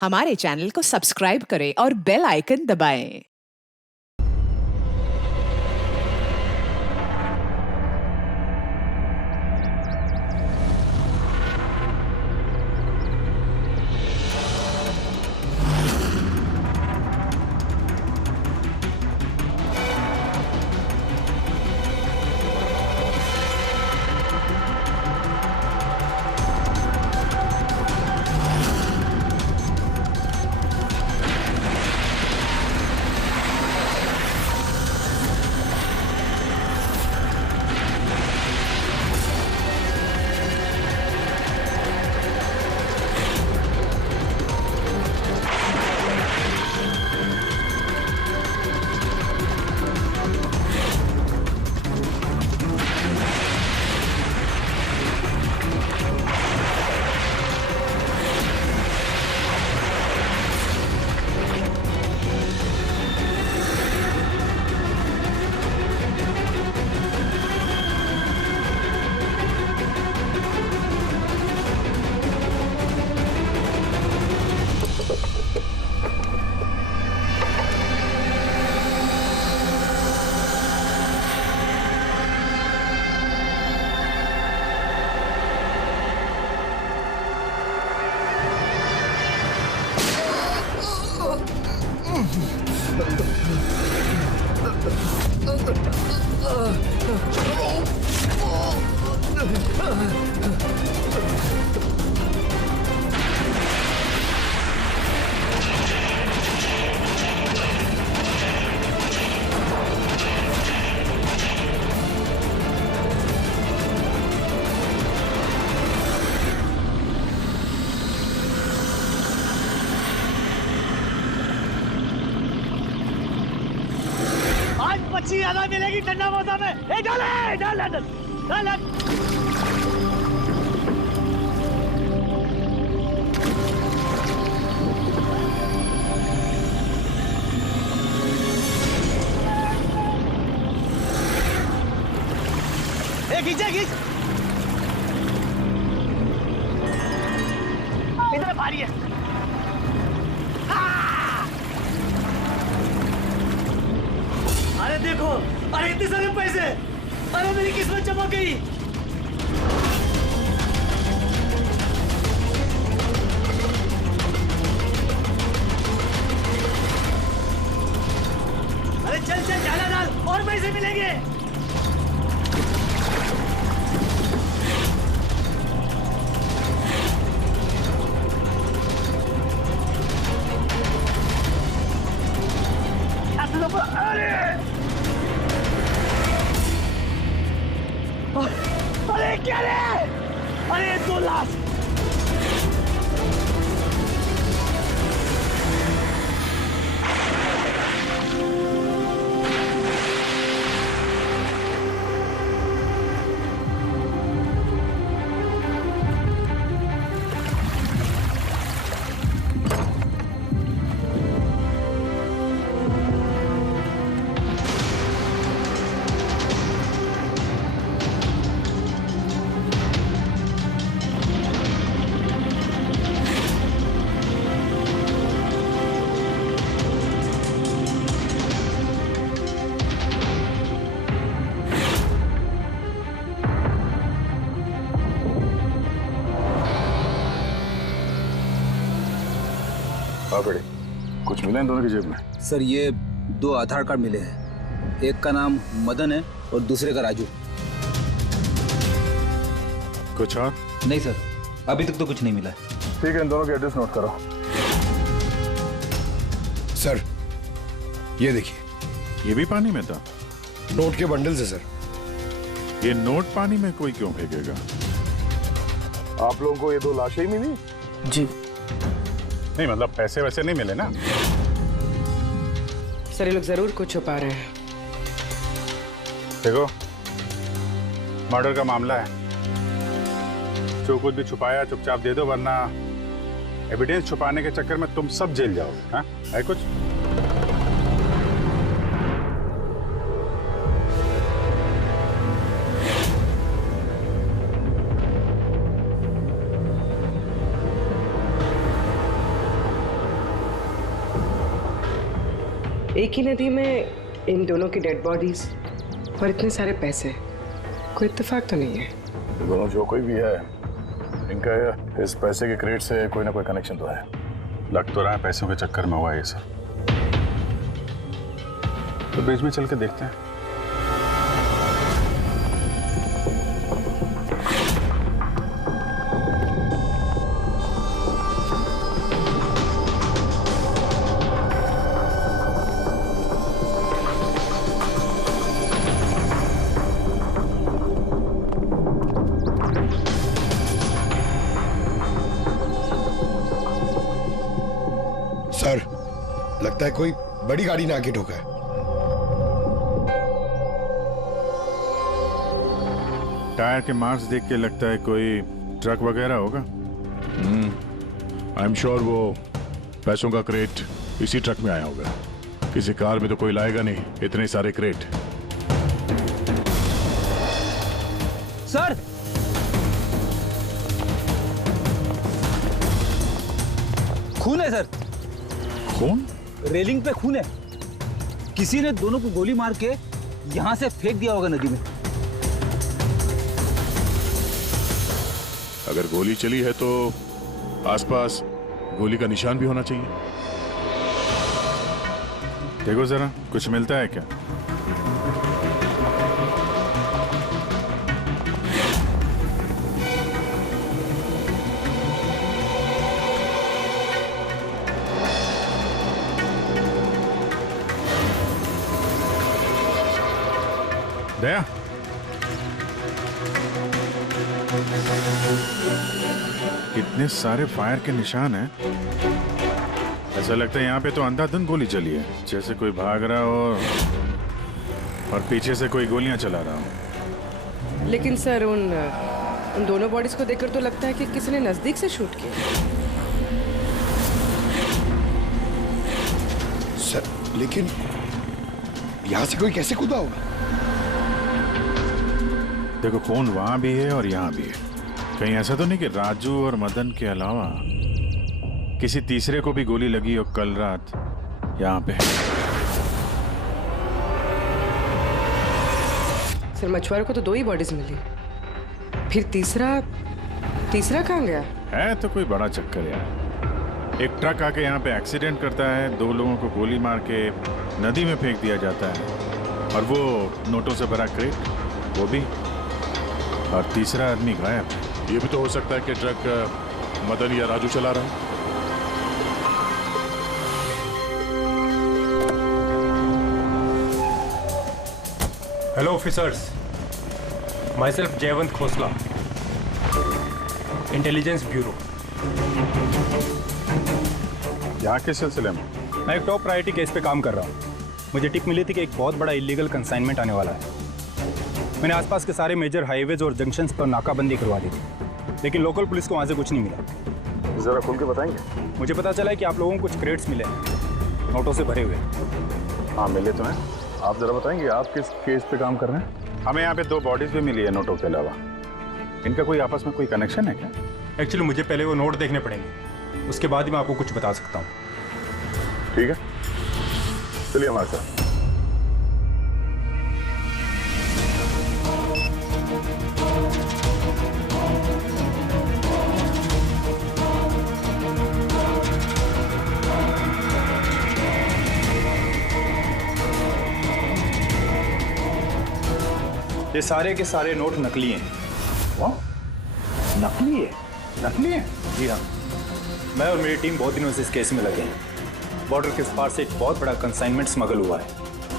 हमारे चैनल को सब्सक्राइब करें और बेल आइकन दबाएं। मच्छी ज्यादा मिलेगी ठंडा मौसम में। डाल। खींच इधर भारी है। अरे देखो, अरे इतने सारे पैसे, अरे मेरी किस्मत चमक गई। अरे चल जाला डाल और पैसे मिलेंगे। अरे क्या रे? अरे 2 लाख। बड़े कुछ मिला इन दोनों की जेब में? सर ये 2 आधार कार्ड मिले हैं। एक का नाम मदन है और दूसरे का राजू। कुछ और? नहीं सर, अभी तक तो कुछ नहीं मिला। ठीक है, इन दोनों के एड्रेस नोट करो। सर ये देखिए, ये भी पानी में था? नोट के बंडल्स है सर। ये नोट पानी में कोई क्यों फेंकेगा? आप लोगों को ये 2 लाशें ही मिली? जी नहीं मतलब पैसे वैसे नहीं मिले ना? सर ये लोग जरूर कुछ छुपा रहे हैं। देखो मर्डर का मामला है, जो कुछ भी छुपाया चुपचाप दे दो, वरना एविडेंस छुपाने के चक्कर में तुम सब जेल जाओगे। हाँ है कुछ? एक ही नदी में इन दोनों की डेड बॉडीज और इतने सारे पैसे, कोई इत्तेफाक तो नहीं है। दोनों जो कोई भी है, इनका इस पैसे के क्रेट से कोई ना कोई कनेक्शन तो है। लग तो रहा है पैसों के चक्कर में हुआ ये सब। तो बीच में चल के देखते हैं। सर, लगता है कोई बड़ी गाड़ी ने आके ठोका है। टायर के मार्क्स देख के लगता है कोई ट्रक वगैरह होगा। आई एम श्योर वो पैसों का क्रेट इसी ट्रक में आया होगा। किसी कार में तो कोई लाएगा नहीं इतने सारे क्रेट। सर, खून है सर। कौन? रेलिंग पे खून है। किसी ने दोनों को गोली मार के यहां से फेंक दिया होगा नदी में। अगर गोली चली है तो आसपास गोली का निशान भी होना चाहिए। देखो जरा, कुछ मिलता है क्या? दया, कितने सारे फायर के निशान हैं। ऐसा लगता है यहाँ पे तो अंधाधुंध गोली चली है, जैसे कोई भाग रहा हो और पीछे से कोई गोलियां चला रहा हो। लेकिन सर उन दोनों बॉडीज को देखकर तो लगता है कि किसी ने नजदीक से शूट किया। सर, लेकिन यहां से कोई कैसे कूदा होगा? देखो, खून वहां भी है और यहाँ भी है। कहीं ऐसा तो नहीं कि राजू और मदन के अलावा किसी तीसरे को भी गोली लगी हो कल रात यहाँ पे। सर, मछुआरों को तो 2 ही बॉडीज मिली, फिर तीसरा कहाँ गया? है तो कोई बड़ा चक्कर यार। एक ट्रक आके यहाँ पे एक्सीडेंट करता है, 2 लोगों को गोली मार के नदी में फेंक दिया जाता है, और वो नोटों से भरा क्रेट वो भी, और तीसरा आदमी गायब। ये भी तो हो सकता है कि ट्रक मदन या राजू चला रहा है। Hello officers, myself जयवंत खोसला, इंटेलिजेंस ब्यूरो। यहाँ के सिलसिले में? मैं एक टॉप प्रायोरिटी केस पे काम कर रहा हूँ। मुझे टिप मिली थी कि एक बहुत बड़ा इलीगल कंसाइनमेंट आने वाला है। मैंने आसपास के सारे मेजर हाईवेज और जंक्शंस पर नाकाबंदी करवा दी थी, लेकिन लोकल पुलिस को वहाँ से कुछ नहीं मिला। जरा खुल के बताएंगे? मुझे पता चला है कि आप लोगों को कुछ क्रेट्स मिले हैं, नोटों से भरे हुए। हाँ, मिले तो हैं। आप जरा बताएंगे आप किस केस पे काम कर रहे हैं? हमें यहाँ पे 2 बॉडीज भी मिली है नोटों के अलावा। इनका कोई आपस में कोई कनेक्शन है क्या? एक्चुअली मुझे पहले वो नोट देखने पड़ेंगे, उसके बाद ही मैं आपको कुछ बता सकता हूँ। ठीक है, चलिए हमारे साथ। ये सारे के सारे नोट नकली हैं। नकली है? नकली है? जी हाँ, मैं और मेरी टीम बहुत दिनों से इस केस में लगे हैं। बॉर्डर के पार से एक बहुत बड़ा कंसाइनमेंट स्मगल हुआ है,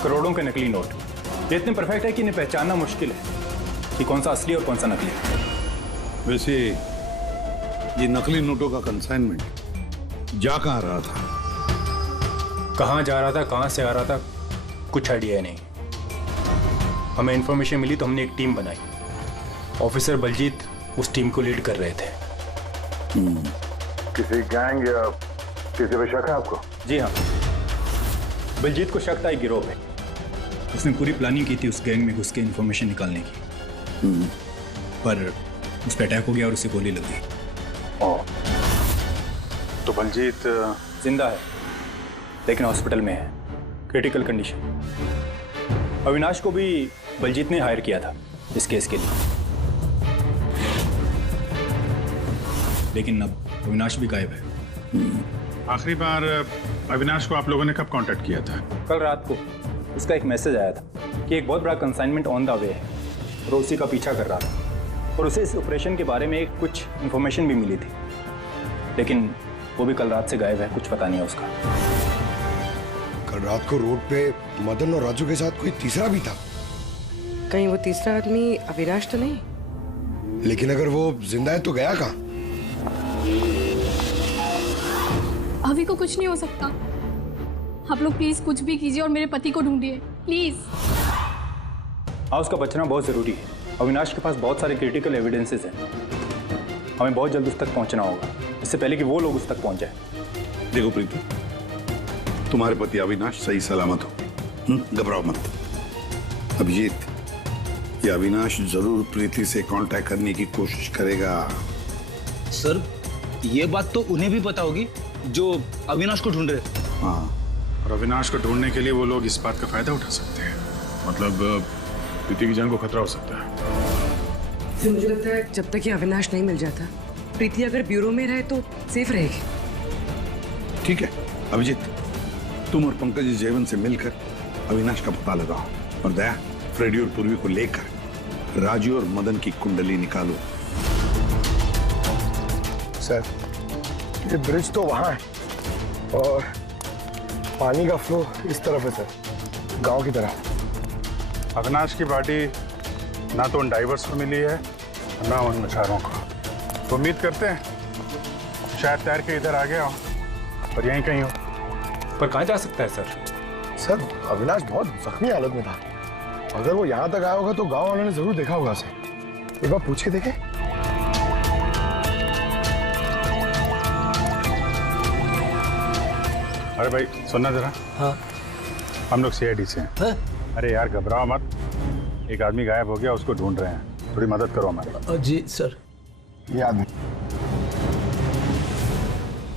करोड़ों के नकली नोट। ये इतने परफेक्ट है कि इन्हें पहचानना मुश्किल है कि कौन सा असली और कौन सा नकली है। वैसे ये नकली नोटों का कंसाइनमेंट जा कहाँ रहा था? कहाँ जा रहा था, कहाँ से आ रहा था, कुछ आइडिया नहीं। हमें इन्फॉर्मेशन मिली तो हमने एक टीम बनाई। ऑफिसर बलजीत उस टीम को लीड कर रहे थे। किसी गैंग या किसी पे शक है आपको? जी हाँ, बलजीत को शक था एक गिरोह पे। उसने पूरी प्लानिंग की थी उस गैंग में घुस के इन्फॉर्मेशन निकालने की, पर उस पर अटैक हो गया और उसे गोली लग गई। तो बलजीत जिंदा है, लेकिन हॉस्पिटल में है। Critical condition. अविनाश को भी बलजीत ने हायर किया था इस केस के लिए, लेकिन अब अविनाश भी गायब है। आखिरी बार अविनाश को आप लोगों ने कब कांटेक्ट किया था? कल रात को उसका एक मैसेज आया था कि एक बहुत बड़ा कंसाइनमेंट ऑन द वे है और उसी का पीछा कर रहा था, और उसे इस ऑपरेशन के बारे में कुछ इन्फॉर्मेशन भी मिली थी, लेकिन वो भी कल रात से गायब है, कुछ पता नहीं है उसका। कल रात को रोड पे मदन और राजू के साथ कोई तीसरा भी था। कहीं वो तीसरा आदमी अविनाश तो नहीं? लेकिन अगर वो जिंदा है तो गया कहाँ? अभी को कुछ नहीं हो सकता। आप लोग प्लीज कुछ भी कीजिए और मेरे पति को ढूंढिए प्लीज। हाँ, उसका बचना बहुत जरूरी है। अविनाश के पास बहुत सारे क्रिटिकल एविडेंसेस हैं, हमें बहुत जल्द उस तक पहुंचना होगा, इससे पहले कि वो लोग उस तक पहुंच जाए। देखो प्रीति, तुम्हारे पति अविनाश सही सलामत हो, घबराओ मत। अभिजीत, ये अविनाश जरूर प्रीति से कांटेक्ट करने की कोशिश करेगा। सर, ये बात तो उन्हें भी पता होगी जो अविनाश को ढूंढ रहे। हाँ, और अविनाश को ढूंढने के लिए वो लोग इस बात का फायदा उठा सकते हैं, मतलब प्रीति की जान को खतरा हो सकता है। तो मुझे लगता है जब तक ये अविनाश नहीं मिल जाता, प्रीति अगर ब्यूरो में रहे तो सेफ रहेगी। ठीक है अभिजीत, तुम और पंकज जयवंत से मिलकर अविनाश का पता लगाओ, और दया, फ्रेडी और पूर्वी को लेकर राजू और मदन की कुंडली निकालो। सर, ये ब्रिज तो वहां है और पानी का फ्लो इस तरफ है सर, गांव की तरफ। अविनाश की बॉडी ना तो उन डाइवर्स को मिली है ना उन मछुआरों को, तो उम्मीद करते हैं शायद तैर के इधर आ गया हो और यहीं कहीं हो। पर कहाँ जा सकता है सर? सर, अविनाश बहुत जख्मी हालत में था। अगर वो यहाँ तक आया होगा तो गांव वालों ने जरूर देखा होगा उसे। एक बार पूछ के देखे। अरे भाई सुनना जरा। हाँ। हम लोग सीआईडी से हैं। हाँ? अरे यार घबराओ मत, एक आदमी गायब हो गया, उसको ढूंढ रहे हैं, थोड़ी मदद करो हमारी। जी सर। ये आदमी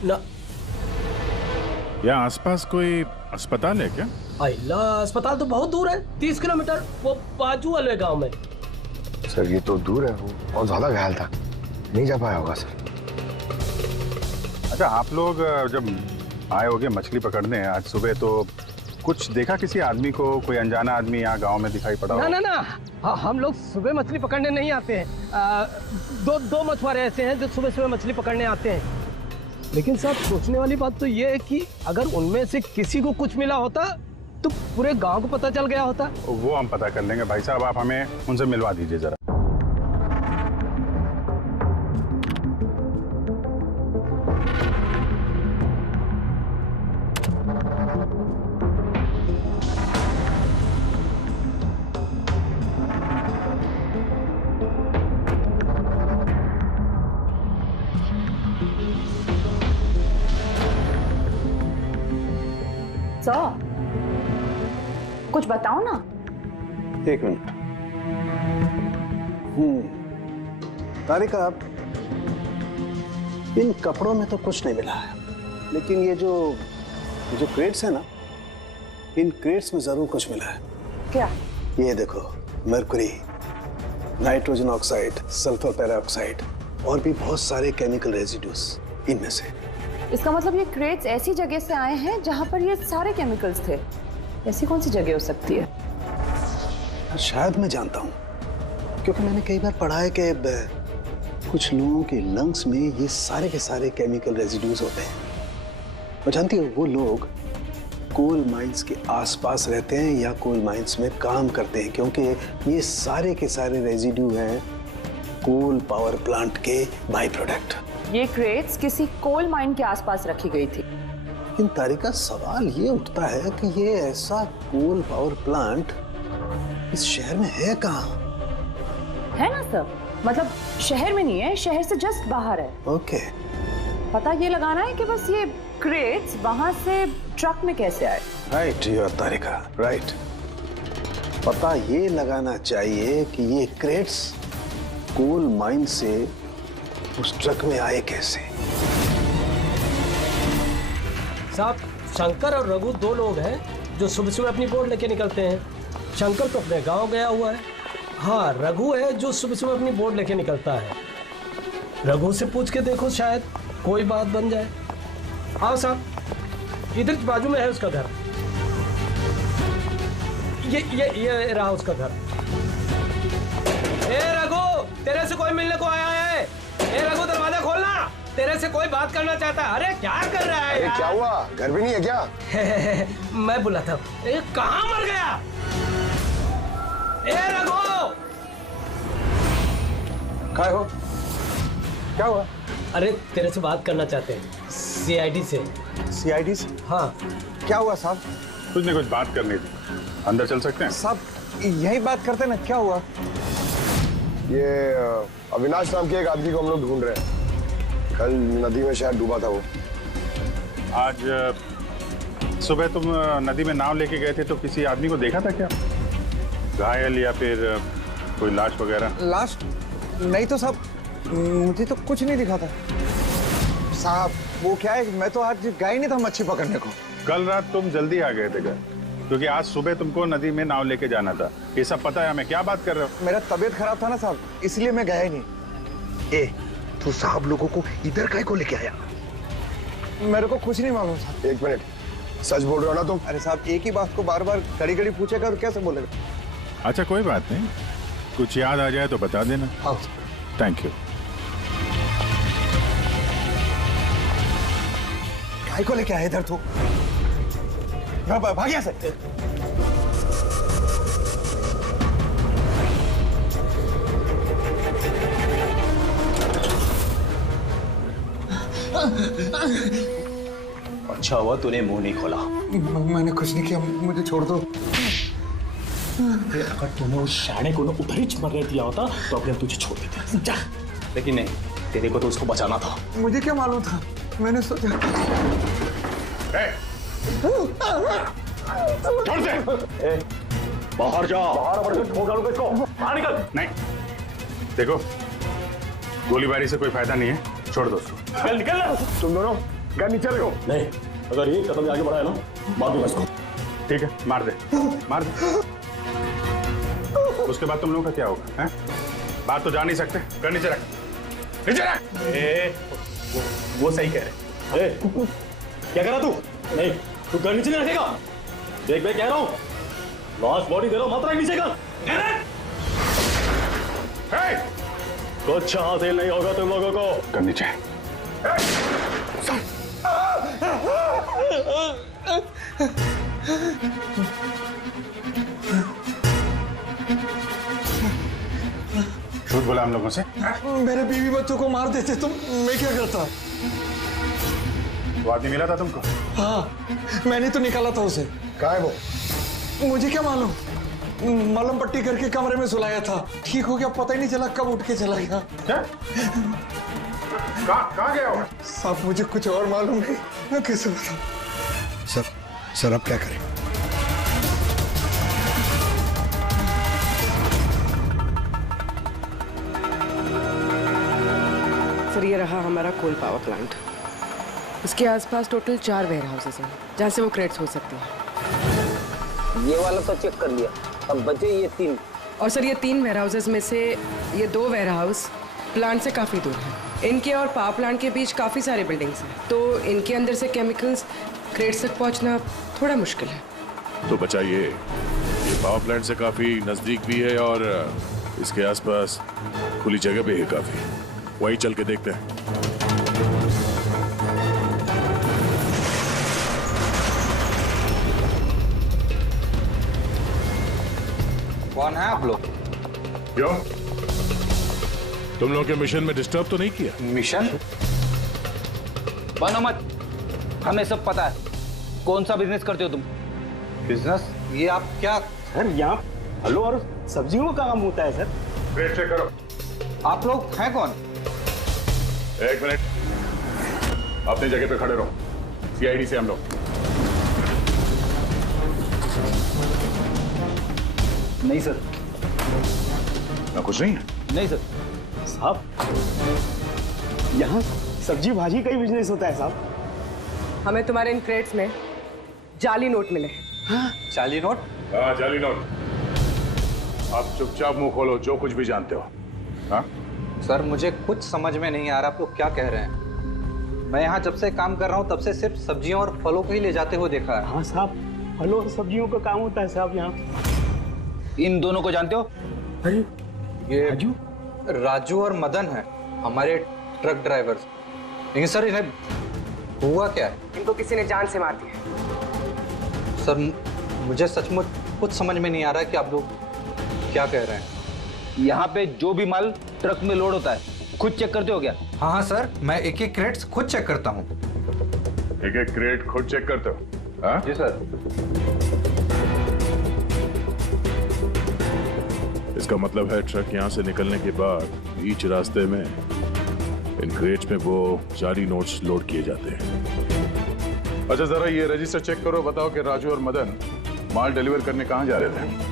ना, यहाँ आसपास कोई अस्पताल है क्या? अल्लाह, अस्पताल तो बहुत दूर है, 30 किलोमीटर, वो बाजू वाले गांव में। सर, ये तो दूर है, वो बहुत ज्यादा घायल था, नहीं जा पाया होगा सर। अच्छा, आप लोग जब आए होगे मछली पकड़ने आज सुबह, तो कुछ देखा किसी आदमी को? कोई अनजाना आदमी यहाँ गांव में दिखाई पड़ा? ना ना ना, हम लोग सुबह मछली पकड़ने नहीं आते हैं। दो मछुआरे ऐसे हैं जो सुबह सुबह मछली पकड़ने आते हैं। लेकिन साहब, सोचने वाली बात तो ये है कि अगर उनमें से किसी को कुछ मिला होता तो पूरे गांव को पता चल गया होता। वो हम पता कर लेंगे भाई साहब, आप हमें उनसे मिलवा दीजिए जरा। कुछ बताओ ना। एक मिनट। तारिका, आप इन कपड़ों में तो कुछ नहीं मिला है, लेकिन ये जो क्रेट्स है ना, इन क्रेट्स में जरूर कुछ मिला है। क्या? ये देखो, mercury, nitrogen oxide, sulphur peroxide और भी बहुत सारे केमिकल रेजिड्यूज इनमें से। इसका मतलब ये क्रेट्स ऐसी जगह से आए हैं जहां पर ये सारे केमिकल्स थे। ऐसी कौन सी जगह हो सकती है? शायद मैं जानता हूँ, क्योंकि मैंने कई बार पढ़ा है कि कुछ लोगों के लंग्स में ये सारे के सारे केमिकल रेजिड्यूज होते हैं। और जानती हो, वो लोग कोल माइंस के आसपास रहते हैं या कोल माइंस में काम करते हैं, क्योंकि ये सारे के सारे रेजिड्यू हैं कोल पावर प्लांट के बाई प्रोडक्ट। ये क्रेट्स किसी कोल माइन के आसपास रखी गई थी। लेकिन तारिका, सवाल ये उठता है कि ये ऐसा कोल पावर प्लांट इस शहर में है कहाँ? है ना सर, मतलब शहर में नहीं है, शहर से जस्ट बाहर है। ओके। पता ये लगाना है कि बस ये क्रेट्स वहां से ट्रक में कैसे आए। राइट यू आर तारिका, राइट। पता ये लगाना चाहिए कि ये क्रेट्स कोल माइन से उस ट्रक में आए कैसे। साहब, शंकर और रघु दो लोग हैं जो सुबह सुबह अपनी बोट लेके निकलते हैं। शंकर तो अपने गांव गया हुआ है। हाँ, रघु है जो सुबह सुबह अपनी बोट लेके निकलता है। रघु से पूछ के देखो, शायद कोई बात बन जाए। आओ साहब, इधर बाजू में है उसका घर। ये रहा उसका घर। ए रघु, तेरे से कोई मिलने को आया है। ए रघु, दरवाजा खोलना, तेरे से कोई बात करना चाहता है। अरे क्या कर रहा है? अरे क्या हुआ, घर भी नहीं है क्या? मैं बोला था। ए, कहाँ मर गया? ए रघु, क्या हो? क्या हुआ? अरे तेरे से बात करना चाहते हैं, सीआईडी से। सीआईडी से? हाँ। क्या हुआ साहब? कुछ नहीं, कुछ बात करनी थी। अंदर चल सकते हैं? साहब यही बात करते ना, क्या हुआ? ये अविनाश नाम के एक आदमी को हम लोग ढूंढ रहे हैं। कल नदी में शायद डूबा था वो। आज सुबह तुम नदी में नाव लेके गए थे तो किसी आदमी को देखा था क्या? घायल या फिर कोई लाश वगैरह? लाश नहीं तो साहब, मुझे तो कुछ नहीं दिखा था साहब। वो क्या है, मैं तो आज गया ही नहीं था मच्छी पकड़ने को। कल रात तुम जल्दी आ गए थे घर, क्योंकि आज सुबह तुमको नदी में नाव लेके जाना था। ये सब पता है हमें। क्या बात कर रहे हो? मेरा तबीयत खराब था ना साहब, इसलिए मैं गया ही नहीं। ए, तू साहब लोगों को इधर काहे को लेके आया? मेरे को कुछ नहीं मालूम साहब। एक मिनट, सच बोल रहे हो ना तुम? अरे साहब, एक ही बात को बार बार घड़ी घड़ी पूछेगा तो कैसे बोलेगा? अच्छा कोई बात नहीं, कुछ याद आ जाए तो बता देना। हाँ। Thank you. काहे को लेके आया इधर तू? भाग यहाँ से। अच्छा हुआ तूने मुंह नहीं खोला। मैंने कुछ नहीं किया, मुझे छोड़ दो। अगर तूने उस शाणे को उधर ही मरने दिया होता तो अभी हम तुझे छोड़ देते। जा। लेकिन नहीं, तेरे को तो उसको बचाना था। मुझे क्या मालूम था, मैंने सोचा। छोड़ दे। बाहर जा। बाहर छोड़ डालूंगा इसको। बाहर निकल। नहीं, देखो गोलीबारी से कोई फायदा नहीं है, छोड़ दो उसको। निकल निकल। तुम दोनों घर नीचे रहो। नहीं, अगर ये कदम आगे बढ़ाया ना, मार दूंगा इसको। ठीक है, मार दे, मार दे। उसके बाद तुम लोगों का क्या होगा? हैं? बाहर तो जा नहीं सकते। घर नीचे रख, नीचे रख। वो सही कह रहे। क्या करा तू? नहीं, तू घर नीचे नहीं रखेगा। देख मैं कह रहा हूँ, लास्ट बॉडी दे रहा हूँ, मत रख नीचे का। कुछ हासिल नहीं होगा तुम लोगों को। घर नीचे। झूठ बोला हम लोगों से। मेरे बीवी बच्चों को मार देते तुम, मैं क्या करता? वो आदमी मिला था तुमको? हाँ, मैंने तो निकाला था उसे। कहाँ है वो? मुझे क्या मालूम, मलम पट्टी करके कमरे में सुलाया था। ठीक हो गया, पता ही नहीं चला कब उठ के चला गया। क्या? कहाँ गया हो? साहब मुझे कुछ और मालूम नहीं, मैं कैसे बताऊं? सर अब क्या करें? सर, ये रहा हमारा कोल पावर प्लांट। इसके आसपास टोटल 4 वेयर हाउसेस हैं जहाँ से वो क्रेट्स हो सकते हैं। ये वाला तो चेक कर लिया, अब बचे ये 3। और सर, ये 3 वेयर हाउसेस में से ये 2 वेयर हाउस प्लांट से काफ़ी दूर हैं। इनके और पावर प्लांट के बीच काफ़ी सारे बिल्डिंग्स हैं, तो इनके अंदर से केमिकल्स क्रेट्स तक पहुँचना थोड़ा मुश्किल है। तो बचाइए, ये पावर प्लांट से काफी नजदीक भी है और इसके आसपास खुली जगह भी है काफी। वहीं चल के देखते हैं। कौन है आप लोग? क्यों, तुम लोग के मिशन में डिस्टर्ब तो नहीं किया? मिशन? बनो मत, हमें सब पता है। कौन सा बिजनेस करते हो तुम? बिजनेस? ये आप क्या? सर यहाँ फलों और सब्जियों का काम होता है सर। वेट चेक करो। आप लोग हैं कौन? एक मिनट, अपनी जगह पे खड़े रहो। सीआईडी से हम लोग। नहीं सर। ना कुछ नहीं है? नहीं सर। साहब, यहाँ सब्जी भाजी का ही बिजनेस होता है साहब। हमें तुम्हारे इन क्रेट्स में जाली नोट मिले हैं। चाली नोट? हाँ, जाली नोट। आप चुपचाप मुंह खोलो, जो कुछ भी जानते हो। हाँ? सर मुझे कुछ समझ में नहीं आ रहा आप लोग क्या कह रहे हैं। मैं यहाँ जब से काम कर रहा हूँ तब से सिर्फ सब्जियों और फलों को ही ले जाते हुए देखा है। हाँ साहब, फलों और सब्जियों का काम होता है साहब यहाँ। इन दोनों को जानते हो? ये राजू और मदन है, हमारे ट्रक ड्राइवर्स। लेकिन सर इन्हें हुआ क्या है? इनको किसी ने जान से मार दिया। सर मुझे सचमुच कुछ समझ में नहीं आ रहा है कि आप लोग क्या कह रहे हैं। यहाँ पे जो भी माल ट्रक में लोड होता है खुद चेक करते हो क्या? हाँ सर, मैं एक एक क्रेट्स खुद चेक करता हूँ। एक एक क्रेट खुद चेक करते हो? हाँ? जी सर। इसका मतलब है ट्रक यहाँ से निकलने के बाद बीच रास्ते में इन क्रेट्स में वो जाली नोट्स लोड किए जाते हैं। अच्छा, जरा ये रजिस्टर चेक करो, बताओ कि राजू और मदन माल डिलीवर करने कहाँ जा रहे थे?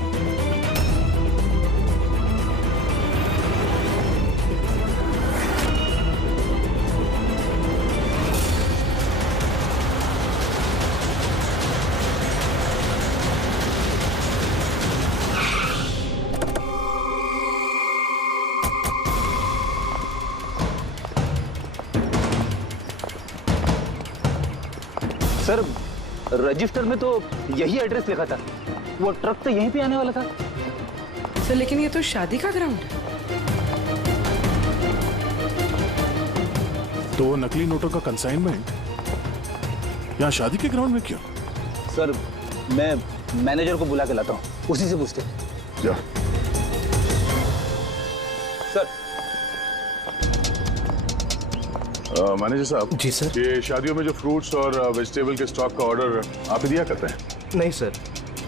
सर रजिस्टर में तो यही एड्रेस लिखा था, वो ट्रक तो यहीं पे आने वाला था। सर लेकिन ये तो शादी का ग्राउंड है। तो नकली नोटों का कंसाइनमेंट यहाँ शादी के ग्राउंड में क्यों? सर मैं मैनेजर को बुला के लाता हूँ, उसी से पूछते। जा। सर मैनेजर साहब। जी सर। ये शादियों में जो फ्रूट्स और वेजिटेबल के स्टॉक का ऑर्डर आप ही दिया करते हैं? नहीं सर,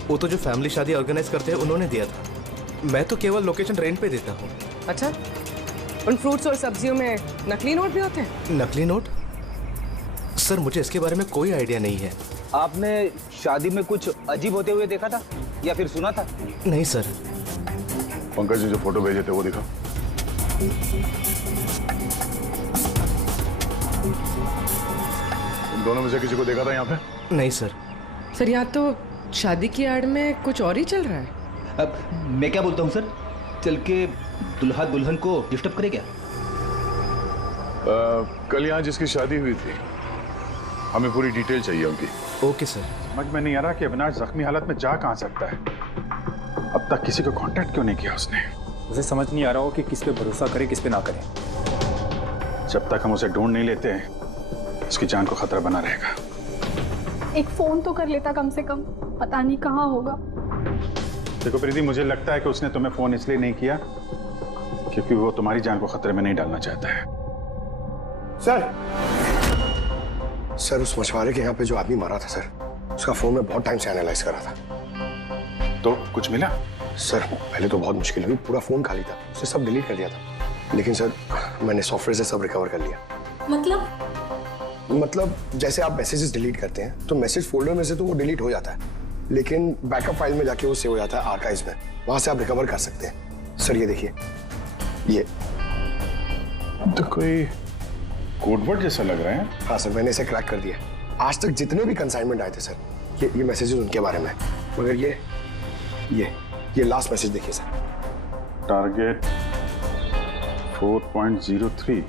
वो तो जो फैमिली शादी ऑर्गेनाइज करते हैं उन्होंने दिया था। मैं तो केवल लोकेशन रेंट पे देता हूँ। अच्छा, उन फ्रूट्स और सब्जियों में नकली नोट भी होते हैं? नकली नोट? सर मुझे इसके बारे में कोई आइडिया नहीं है। आपने शादी में कुछ अजीब होते हुए देखा था या फिर सुना था? नहीं सर। पंकज जी जो फोटो भेजे थे वो दिखाओ। तुम दोनों में से किसी को देखा था यहाँ पे? नहीं सर। सर यहाँ तो शादी की आड़ में कुछ और ही चल रहा है। अब मैं क्या बोलता हूँ सर, चल के दुल्हा दुल्हन को डिस्टर्ब करे क्या? कल यहाँ जिसकी शादी हुई थी हमें पूरी डिटेल चाहिए उनकी। Okay sir. समझ में नहीं आ रहा कि अविनाश जख्मी हालत में जा कहाँ सकता है। अब तक किसी को कांटेक्ट क्यों नहीं किया उसने? मुझे समझ नहीं आ रहा हो कि किस पे भरोसा करे किस पे ना करे। जब तक हम उसे ढूंढ नहीं लेते उसकी जान को खतरा बना रहेगा। एक फोन तो कर लेता कम से कम, पता नहीं कहाँ होगा। देखो प्रीति, मुझे लगता है कि उसने तुम्हें फोन इसलिए नहीं किया क्योंकि वो तुम्हारी जान को खतरे में नहीं डालना चाहता है। सर उस मछुआरे के यहाँ पे जो आदमी मारा था सर, उसका फोन में बहुत टाइम से एनालाइज करा था। तो कुछ मिला? सर पहले तो बहुत मुश्किल हुई, पूरा फोन खाली था, उसे सब डिलीट कर दिया था। लेकिन सर मैंने सॉफ्टवेयर से सब रिकवर कर लिया। मतलब जैसे आप मैसेजेस डिलीट करते हैं तो मैसेज फोल्डर में से तो वो डिलीट हो जाता है, लेकिन बैकअप फाइल में जाके वो सेव हो जाता है आर्काइव्स में, वहां से आप रिकवर कर सकते हैं। सर ये देखिए, ये तो कोई कोडवर्ड जैसा लग रहा है। हाँ सर, मैंने इसे क्रैक कर दिया। आज तक जितने भी कंसाइनमेंट आए थे सर, ये मैसेजेस उनके बारे में, मगर ये लास्ट मैसेज देखिए सर। टारगेट 4.03।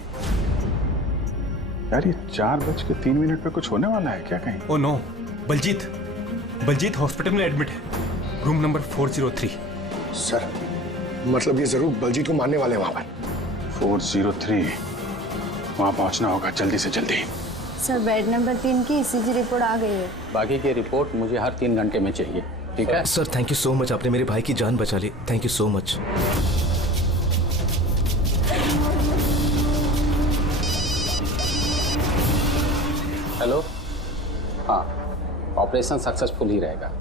यार ये 4:03 पे कुछ होने वाला है क्या कहीं? ओ नो, बलजीत हॉस्पिटल में एडमिट है, रूम नंबर 403। सर मतलब ये जरूर बलजीत को मारने वाले हैं वहां पर। 403 वहां पहुंचना होगा जल्दी से जल्दी। सर बेड नंबर 3 की ईसीजी रिपोर्ट आ गई है। बाकी की रिपोर्ट मुझे हर 3 घंटे में चाहिए, ठीक है? Sir thank you so much, आपने मेरे भाई की जान बचा ली। Thank you so much. Hello, हाँ, ऑपरेशन सक्सेसफुल ही रहेगा।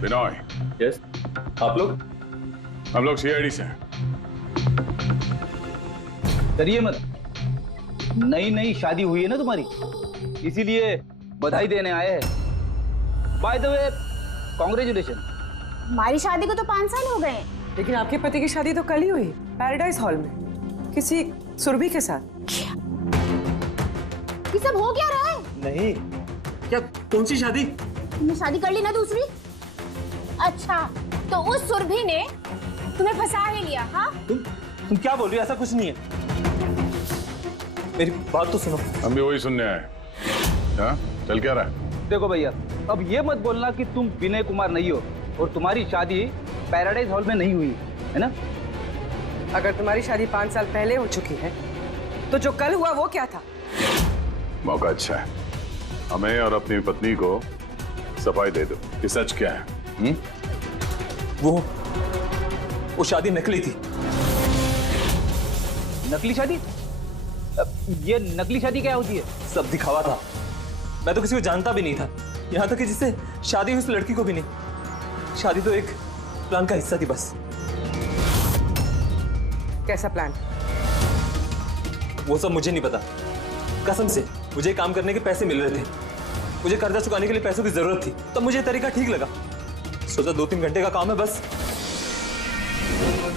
बिनॉय। यस, आप लोग? हम लोग सीआईडी से हैं। डरिए मत, नई शादी हुई है ना तुम्हारी, इसीलिए बधाई देने आए हैं। By the way congratulation. हमारी शादी को तो 5 साल हो गए। लेकिन आपके पति की शादी तो कल ही हुई, पैराडाइज हॉल में, किसी सुरभि के साथ। ये सब हो क्या रहा है? नहीं, क्या कौन सी शादी? तुमने शादी कर ली ना दूसरी? अच्छा, तो उस सुरभि ने तुम्हें फंसा ही लिया? हाँ, तुम क्या बोल रही हो? ऐसा कुछ नहीं है। मेरी बात तो सुनो। हम भी वही सुनने आए। हाँ, चल क्या रहा है? देखो भैया, अब ये मत बोलना कि तुम विनय कुमार नहीं हो और तुम्हारी शादी पैराडाइज हॉल में नहीं हुई है ना? अगर तुम्हारी शादी 5 साल पहले हो चुकी है तो जो कल हुआ वो क्या था? मौका अच्छा है, हमें और अपनी पत्नी को सफाई दे दो कि सच क्या है। वो शादी नकली थी। नकली शादी? ये नकली शादी क्या होती है? सब दिखावा था। मैं तो किसी को जानता भी नहीं था, यहाँ तक कि जिससे शादी हुई उस लड़की को भी नहीं। शादी तो एक प्लान का हिस्सा थी बस। कैसा प्लान? वो सब मुझे नहीं पता, कसम से। मुझे काम करने के पैसे मिल रहे थे, मुझे कर्जा चुकाने के लिए पैसों की जरूरत थी, तब मुझे तरीका ठीक लगा। सोचा 2-3 घंटे का काम है बस।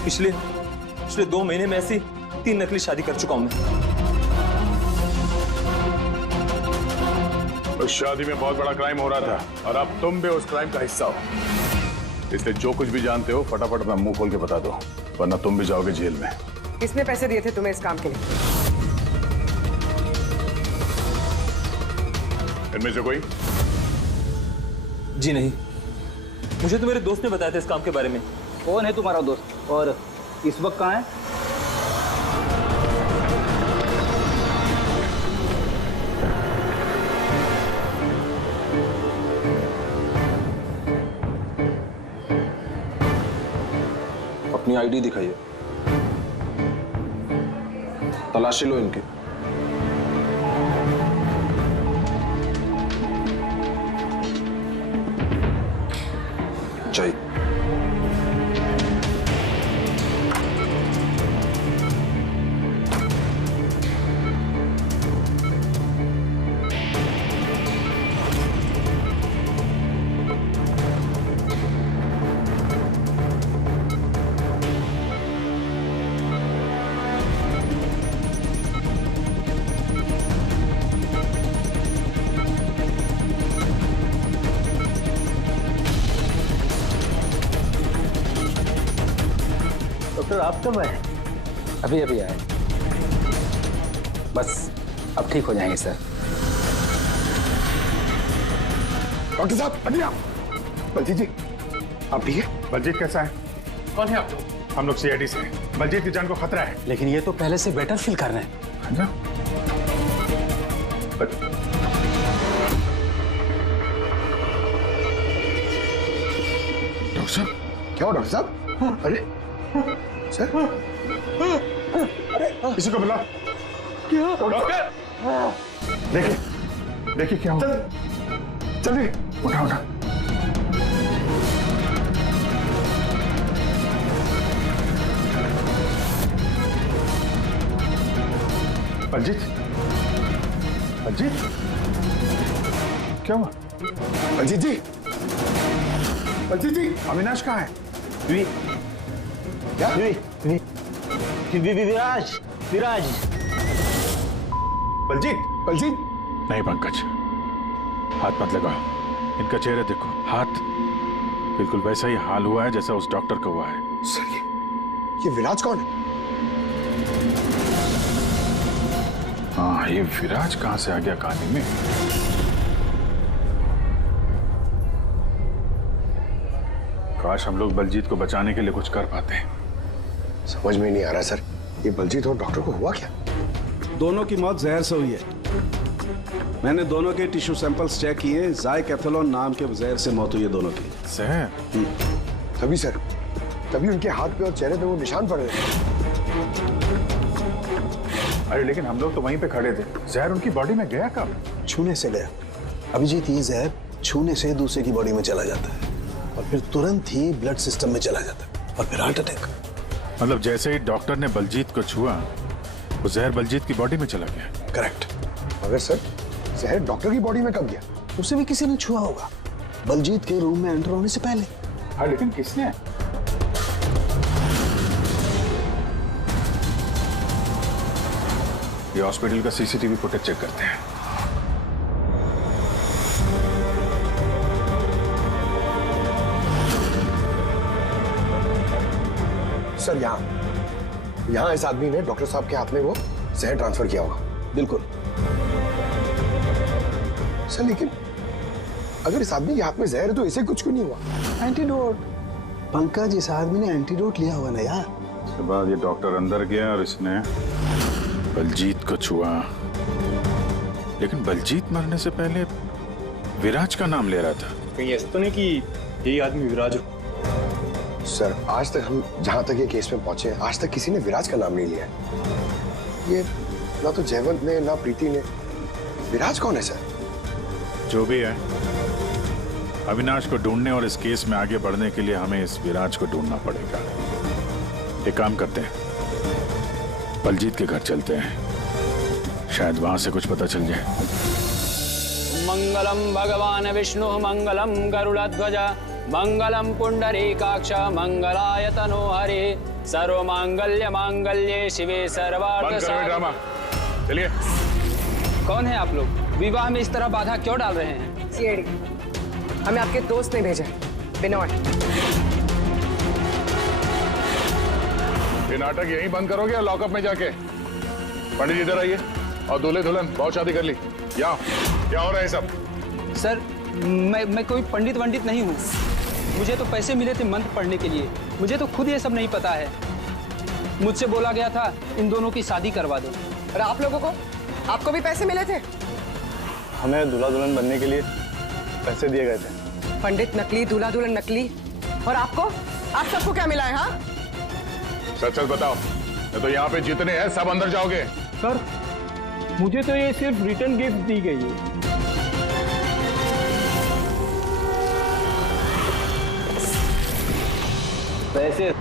पिछले 2 महीने में ऐसी 3 नकली शादी कर चुका हूं मैं। उस शादी में बहुत बड़ा क्राइम हो रहा था और अब तुम भी उस क्राइम का हिस्सा हो, इसलिए जो कुछ भी जानते हो फटाफट अपना मुंह खोल के बता दो, वरना तुम भी जाओगे जेल में। किसने पैसे दिए थे तुम्हें इस काम के लिए? इनमें से कोई? जी नहीं, मुझे तो मेरे दोस्त ने बताया था इस काम के बारे में। कौन है तुम्हारा दोस्त और इस वक्त कहाँ है? अपनी आईडी दिखाइए, तलाशी लो इनकी। चाहिए डॉक्टर आप कब आए? अभी अभी आए, बस अब ठीक हो जाएंगे सर। डॉक्टर साहब, अभी आप। बलजीत जी, आप ठीक है? बलजीत कैसा है? कौन है आप लोग? हम लोग सीआईडी से। बलजीत की जान को खतरा है। लेकिन ये तो पहले से बेटर फील कर रहे हैं। डॉक्टर साहब, क्या हुआ डॉक्टर साहब? अरे सर, किसी को बुलाओ। क्या डॉक्टर? देखिए देखिए क्या हुआ। जल्दी उठा उठा। बलजीत, बलजीत क्या हुआ? बलजीत जी, बलजीत जी, अविनाश कहाँ है? क्या? विराज, विराज। बलजीत, बलजीत। नहीं पंकज, हाथ मत लगाओ। इनका चेहरा देखो, हाथ बिल्कुल वैसा ही हाल हुआ है जैसा उस डॉक्टर का हुआ है। सर ये विराज कौन है? हाँ, ये विराज कहाँ से आ गया कहानी में? काश हम लोग बलजीत को बचाने के लिए कुछ कर पाते। समझ में नहीं आ रहा सर, ये बलजीत और डॉक्टर को हुआ क्या? दोनों की मौत जहर से हुई है। मैंने दोनों के टिश्यू सैंपल्स चेक किए, ज़ाइकैथोलोन नाम के जहर से मौत हुई है दोनों की। जहर? तभी सर, तभी उनके हाथ पे और चेहरे पे वो निशान पड़ रहे थे। अरे लेकिन हम लोग तो वहीं पे खड़े थे, जहर उनकी बॉडी में गया कब? छूने से गया। अभिजीत, ये जहर छूने से दूसरे की बॉडी में चला जाता है और फिर तुरंत ही ब्लड सिस्टम में चला जाता है और फिर हार्ट अटैक। मतलब जैसे ही डॉक्टर ने बलजीत को छुआ, वो जहर बलजीत की बॉडी में चला गया। करेक्ट। मगर सर, जहर डॉक्टर की बॉडी में कब गया? उसे भी किसी ने छुआ होगा। बलजीत के रूम में एंटर होने से पहले। हाँ, लेकिन किसने? ये हॉस्पिटल का सीसीटीवी फुटेज चेक करते हैं। सर यहाँ इस आदमी ने डॉक्टर साहब के हाथ में वो जहर ट्रांसफर किया होगा। बिल्कुल सर, लेकिन अगर इस आदमी के हाथ में जहर है तो इसे कुछ क्यों नहीं हुआ? एंटीडोट। पंकज, इस आदमी ने एंटीडोट लिया हुआ ना यार। उसके बाद ये डॉक्टर अंदर गया और इसने बलजीत को छुआ, लेकिन बलजीत मरने से पहले विराज का नाम ले रहा था। कहीं ऐसा तो नहीं कि यही आदमी विराज हो? सर, आज तक हम जहां तक ये केस में पहुंचे, आज तक किसी ने विराज का नाम नहीं लिया है। ये ना तो जयवंत ने ना प्रीति ने। विराज कौन है सर? जो भी है, अविनाश को ढूंढने और इस केस में आगे बढ़ने के लिए हमें इस विराज को ढूंढना पड़ेगा। एक काम करते हैं, बलजीत के घर चलते हैं, शायद वहां से कुछ पता चल जाए। मंगलम भगवान विष्णु मंगलम गरुड़ध्वज मंगलम पुंडरीकाक्ष मंगलाय तनो हरे सर्व मांगल्य मांगल्ये शिवे सर्वार्थ ड्रामा। चलिए। कौन है आप लोग? विवाह में इस तरह बाधा क्यों डाल रहे हैं? सीआईडी, हमें आपके दोस्त ने भेजा, बिनोय। ये नाटक यहीं बंद करोगे या लॉकअप में जाके? पंडित जी इधर आइए और दूल्हे दुल्हन बहुत शादी कर ली। क्या हो रहा है सब? सर, मैं कोई पंडित वंडित नहीं हूँ। मुझे तो पैसे मिले थे मंत्र पढ़ने के लिए। मुझे तो खुद ये सब नहीं पता है। मुझसे बोला गया था इन दोनों की शादी करवा दो। और आप लोगों को? आपको भी पैसे मिले थे? हमें दूल्हा दुल्हन बनने के लिए पैसे दिए गए थे। पंडित नकली, दूल्हा दुल्हन नकली, और आपको? आप सबको क्या मिला है? हाँ, सच बताओ, नहीं तो यहाँ पे जितने हैं सब अंदर जाओगे। सर, मुझे तो ये सिर्फ रिटर्न गिफ्ट दी गई है। पैसे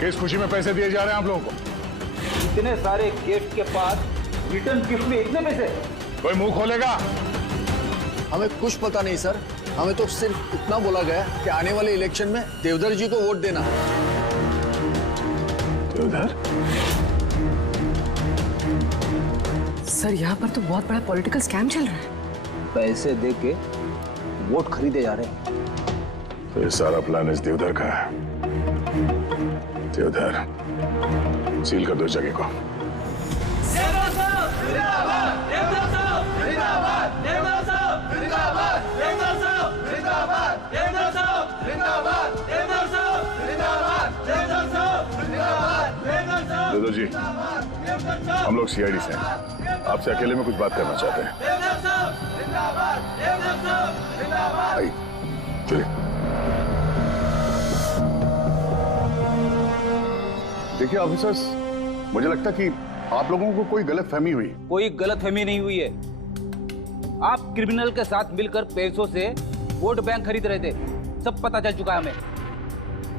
किस खुशी में पैसे दिए जा रहे हैं आप लोगों को? इतने सारे गिफ्ट के पास रिटर्न गिफ्ट में इतने पैसे? कोई मुंह खोलेगा? हमें कुछ पता नहीं सर, हमें तो सिर्फ इतना बोला गया कि आने वाले इलेक्शन में देवधर जी को वोट देना है। देवधर? सर, यहाँ पर तो बहुत बड़ा पॉलिटिकल स्कैम चल रहा है। पैसे दे के वोट खरीदे जा रहे हैं। तो ये सारा प्लान इस देवधर का है। देवधर, सील कर दो जगह को। देवधर जी, हम लोग सीआईडी से हैं, आपसे अकेले में कुछ बात करना चाहते हैं। आइए, चलिए। देखिए ऑफिसर्स, मुझे लगता कि आप लोगों को कोई गलतफहमी हुई। कोई गलतफहमी नहीं हुई है। आप क्रिमिनल के साथ मिलकर पैसों से वोट बैंक खरीद रहे थे, सब पता चल चुका है हमें।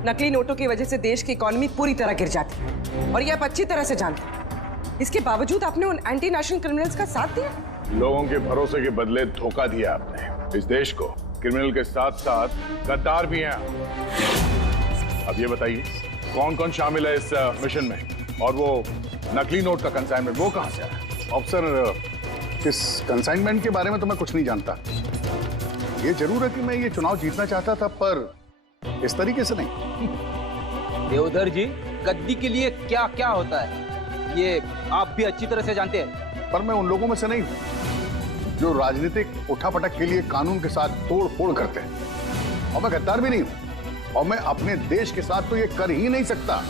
नकली नोटों की वजह से देश की इकोनॉमी पूरी तरह गिर जाती है और ये आप अच्छी तरह से जानते हैं। इसके बावजूद आपने उन एंटी नेशनल क्रिमिनल्स का साथ दिया। लोगों के भरोसे के बदले धोखा दिया आपने इस देश को। क्रिमिनल के साथ साथ गद्दार भी हैं। अब ये बताइए, कौन कौन शामिल है इस मिशन में? और वो नकली नोट का कंसाइनमेंट वो कहां से आया? ऑफिसर, इस कंसाइनमेंट के बारे में तो मैं कुछ नहीं जानता। ये जरूर है कि मैं ये चुनाव जीतना चाहता था, पर इस तरीके से नहीं। देवधर जी, गद्दी के लिए क्या क्या होता है ये आप भी अच्छी तरह से जानते हैं। पर मैं उन लोगों में से नहीं हूं जो राजनीतिक उठापटक के लिए कानून के साथ तोड़ फोड़ करते हैं, और मैं गद्दार भी नहीं हूं, और मैं अपने देश के साथ तो ये कर ही नहीं सकता।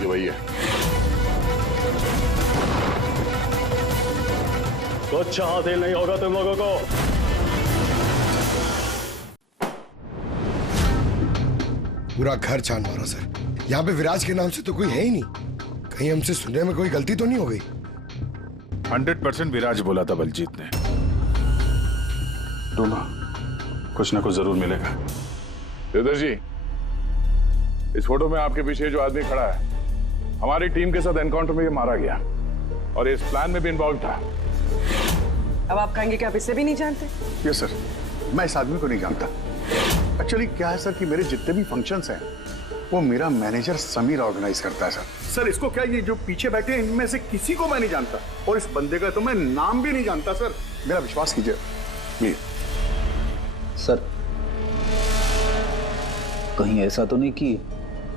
ये वही है। कुछ हासिल नहीं होगा तुम लोगों को। पूरा घर छान मारा सर, यहाँ पे विराज के नाम से तो कोई है ही नहीं। कहीं हमसे सुनने में कोई गलती तो नहीं हो गई? 100% विराज बोला था बलजीत ने। डूमा, कुछ ना कुछ जरूर मिलेगा। देवदत्त जी, इस फोटो में आपके पीछे जो आदमी खड़ा है, हमारी टीम के साथ एनकाउंटर में ये मारा गया और इस प्लान में भी इन्वॉल्व था। अब आप कहेंगे कि आप इसे भी नहीं जानते? यस सर, मैं इस आदमी को नहीं जानता। एक्चुअली क्या है सर कि मेरे जितने भी फंक्शंस हैं वो मेरा मैनेजर समीर ऑर्गेनाइज करता है सर। इसको क्या, ये जो पीछे बैठे हैं इनमें से किसी को मैं नहीं जानता और इस बंदे का तो मैं नाम भी नहीं जानता सर। मेरा विश्वास कीजिए प्लीज। सर, कहीं ऐसा तो नहीं कि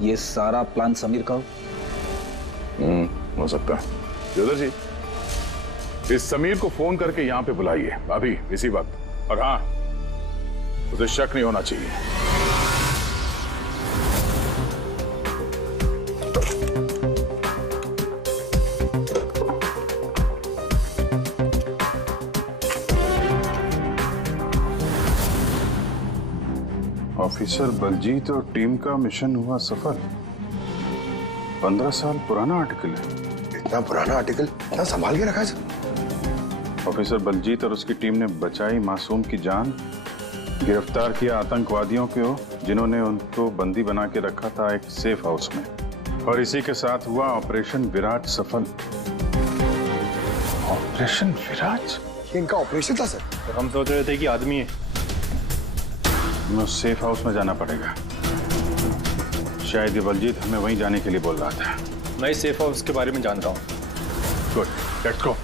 ये सारा प्लान समीर का हो? हो सकता है। देवदत्त जी, इस समीर को फोन करके यहाँ पे बुलाइए अभी इसी वक्त। और हाँ, उसे शक नहीं होना चाहिए। ऑफिसर बलजीत और टीम का मिशन हुआ सफल। 15 साल पुराना आर्टिकल है। इतना पुराना आर्टिकल क्या संभाल के रखा है सर? ऑफिसर बलजीत और उसकी टीम ने बचाई मासूम की जान, गिरफ्तार किया आतंकवादियों को जिन्होंने उनको बंदी बना के रखा था एक सेफ हाउस में, और इसी के साथ हुआ ऑपरेशन विराट सफल। ऑपरेशन विराट? इनका ऑपरेशन था सर? तो हम सोच रहे थे कि आदमी है। हमें उस सेफ हाउस में जाना पड़ेगा। शायद ये बलजीत हमें वहीं जाने के लिए बोल रहा था। मैं इस सेफ हाउस के बारे में जानता हूँ। Good, let's go.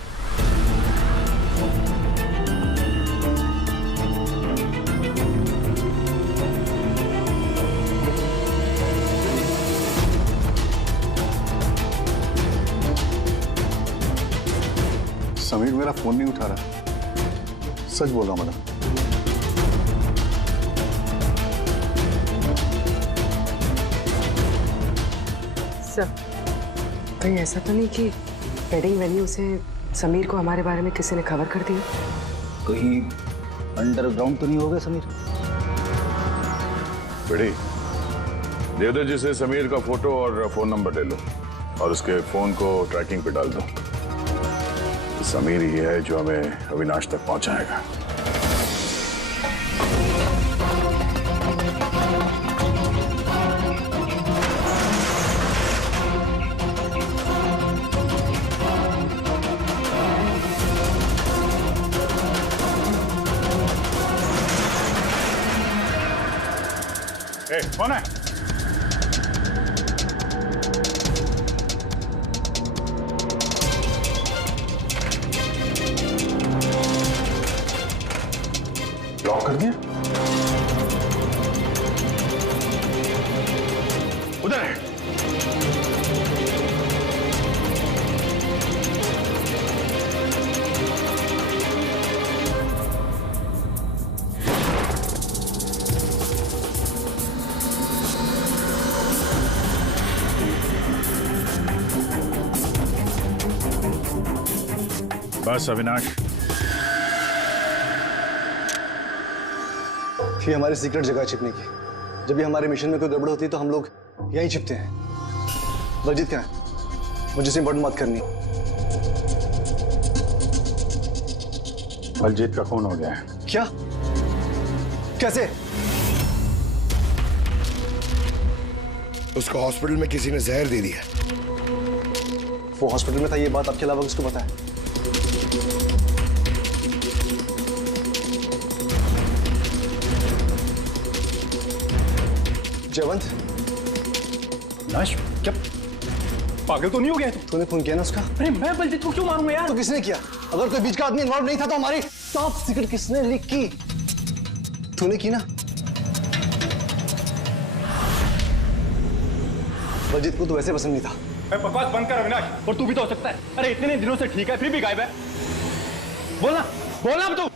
समीर मेरा फोन नहीं उठा रहा। सच बोल रहा हूं मैडम। सर, कहीं ऐसा तो नहीं कि वेडिंग वेन्यू से समीर को हमारे बारे में किसी ने खबर कर दी? कहीं अंडरग्राउंड तो नहीं हो गया समीर? बेटी, देवदत्त जी से समीर का फोटो और फोन नंबर ले लो और उसके फोन को ट्रैकिंग पे डाल दो। समीर ही है जो हमें अविनाश तक पहुंचाएगा। कौन है? लॉक कर दिया? उधर है। बस अविनाश, ये हमारी सीक्रेट जगह है छिपने की। जब भी हमारे मिशन में कोई गड़बड़ होती है तो हम लोग यहीं छिपते हैं। बलजीत कहाँ है? मुझे से इंपॉर्टेंट बात करनी। बलजीत का खून हो गया है। क्या? कैसे? उसको हॉस्पिटल में किसी ने जहर दे दिया। वो हॉस्पिटल में था, ये बात आपके अलावा किसको पता है? जयवंत, नाश, क्या पागल तो नहीं हो गया तू? तूने फोन किया ना उसका? अरे मैं बलजीत को क्यों मारूंगा यार? तो किसने किया? अगर कोई बीच का आदमी इन्वॉल्व नहीं था तो हमारी टॉप सीक्रेट किसने लीक की? तूने की ना? बलजीत को तो वैसे पसंद नहीं था। बकवास बंद कर अविनाश, और तू भी तो हो सकता है। अरे इतने दिनों से ठीक है, फिर भी गायब है। बोलना बोलना अब तू।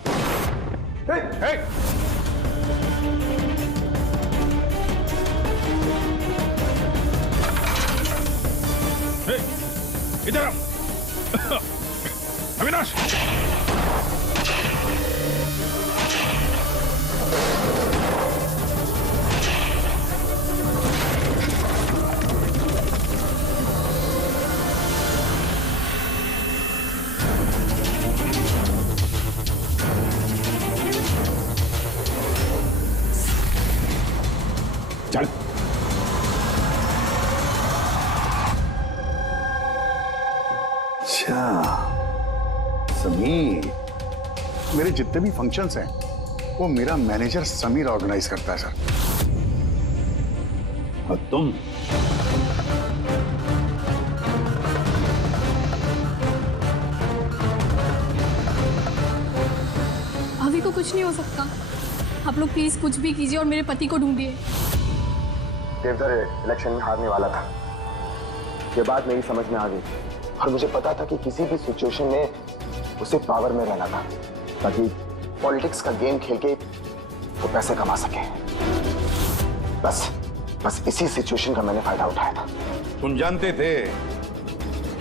इधर आओ। अविनाश, मेरे जितने भी फंक्शंस हैं वो मेरा मैनेजर समीर ऑर्गेनाइज करता है सर। और तुम अभी को कुछ नहीं हो सकता। आप लोग प्लीज कुछ भी कीजिए और मेरे पति को ढूंढिए। देवधर इलेक्शन में हारने वाला था, ये बात मेरी समझ में आ गई और मुझे पता था कि किसी भी सिचुएशन में उसे पावर में रहना था ताकि पॉलिटिक्स का गेम खेल के वो पैसे कमा सके। बस इसी सिचुएशन का मैंने फायदा उठाया था। तुम जानते थे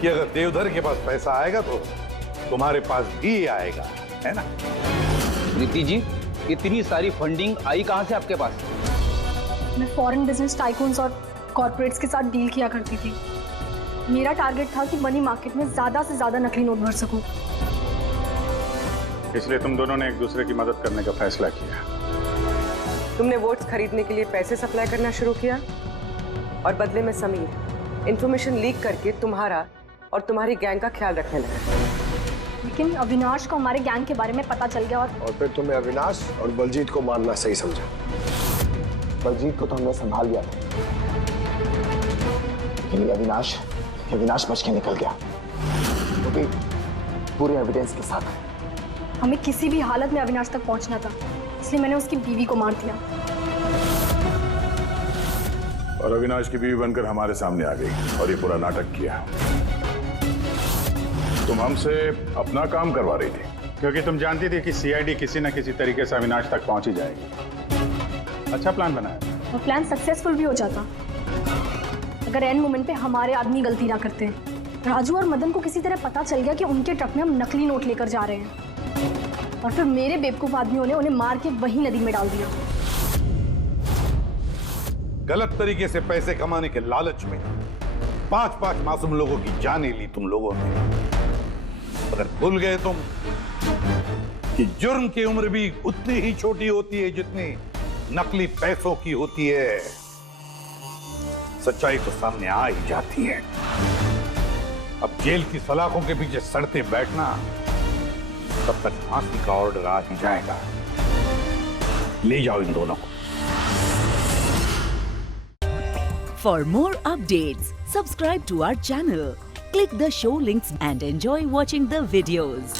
कि अगर देवधर के पास पैसा आएगा तो तुम्हारे पास भी आएगा, है ना? प्रीति जी, इतनी सारी फंडिंग आई कहां से आपके पास? मैं फॉरेन बिजनेस टाइकून्स और कॉर्पोरेट्स के साथ डील किया करती थी। मेरा टारगेट था कि मनी मार्केट में ज्यादा से ज्यादा नकली नोट भर सकूं। इसलिए तुम दोनों ने एक दूसरे की मदद करने का फैसला किया। तुमने वोट्स खरीदने के लिए पैसे सप्लाई करना शुरू किया और बदले में समीर इंफॉर्मेशन लीक करके तुम्हारा और तुम्हारी गैंग का ख्याल रखने लगा। लेकिन अविनाश को हमारे गैंग के बारे में पता चल गया और फिर तुमने अविनाश और बलजीत को मारना सही समझा। बलजीत को तो हमने संभाल लिया था, लेकिन अविनाश बच के निकल गया, वो भी पूरे एविडेंस के साथ। हमें किसी भी हालत में अविनाश तक पहुंचना था, इसलिए मैंने उसकी बीवी को मार दिया। और अविनाश की बीवी बनकर हमारे सामने आ गई और ये पूरा नाटक किया। तुम हमसे अपना काम करवा रही थी क्योंकि तुम जानती थी कि सीआईडी किसी न किसी तरीके से अविनाश तक पहुंच ही जाएगी। अच्छा प्लान बनाया और प्लान सक्सेसफुल भी हो जाता अगर एंड मोमेंट पे हमारे आदमी गलती ना करते। राजू और मदन को किसी तरह पता चल गया कि उनके ट्रक में हम नकली नोट लेकर जा रहे हैं और फिर मेरे बेवकूफ आदमियों ने उन्हें मार के वही नदी में डाल दिया। गलत तरीके से पैसे कमाने के लालच में 5-5 मासूम लोगों की जानें ली तुम लोगों ने। अगर भूल गए तुम कि जुर्म की उम्र भी उतनी ही छोटी होती है जितनी नकली पैसों की होती है। सच्चाई तो सामने आ ही जाती है। अब जेल की सलाखों के पीछे सड़ते बैठना, तब तक फांसी का ऑर्डर आ ही जाएगा। ले जाओ इन दोनों को। For more updates, subscribe to our channel, click the show links and enjoy watching the videos.